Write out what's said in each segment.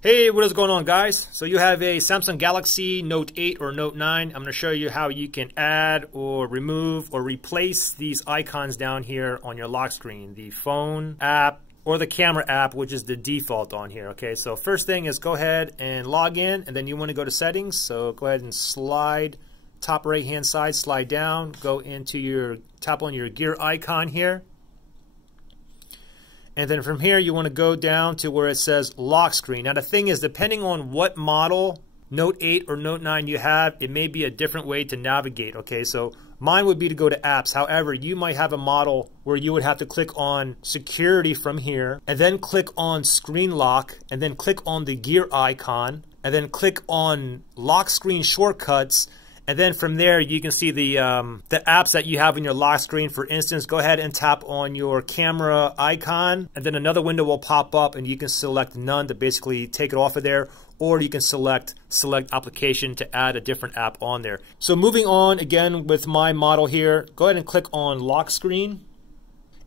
Hey, what is going on, guys? So you have a Samsung Galaxy Note 8 or Note 9. I'm going to show you how you can add or remove or replace these icons down here on your lock screen. The phone app or the camera app, which is the default on here. Okay, so first thing is go ahead and log in, and then you want to go to settings. So go ahead and slide top right hand side, slide down, go into your, tap on your gear icon here. And then from here, you want to go down to where it says lock screen. Now, the thing is, depending on what model, Note 8 or Note 9 you have, it may be a different way to navigate, okay? So mine would be to go to apps. However, you might have a model where you would have to click on security from here, and then click on screen lock, and then click on the gear icon, and then click on lock screen shortcuts. And then from there, you can see the apps that you have in your lock screen. For instance, go ahead and tap on your camera icon, and then another window will pop up, and you can select none to basically take it off of there, or you can select application to add a different app on there. So moving on again with my model here, go ahead and click on lock screen.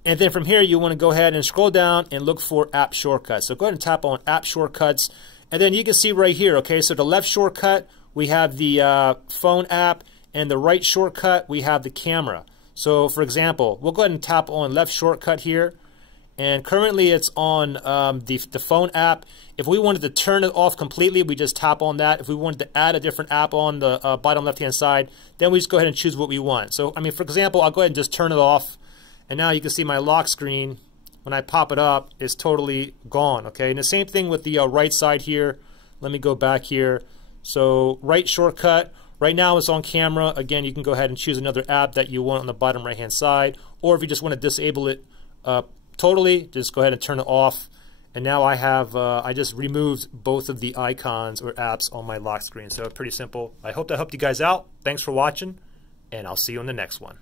And then from here, you want to go ahead and scroll down and look for app shortcuts. So go ahead and tap on app shortcuts. And then you can see right here, okay, so the left shortcut, we have the phone app, and the right shortcut, we have the camera. So for example, we'll go ahead and tap on left shortcut here, and currently it's on the phone app. If we wanted to turn it off completely, we just tap on that. If we wanted to add a different app on the bottom left hand side, then we just go ahead and choose what we want. So I mean, for example, I'll go ahead and just turn it off, and now you can see my lock screen, when I pop it up, is totally gone, okay? And the same thing with the right side here. Let me go back here. So right shortcut, right now it's on camera. Again, you can go ahead and choose another app that you want on the bottom right hand side, or if you just want to disable it totally, just go ahead and turn it off. And now I have, I just removed both of the icons or apps on my lock screen. So pretty simple. I hope that helped you guys out. Thanks for watching, and I'll see you on the next one.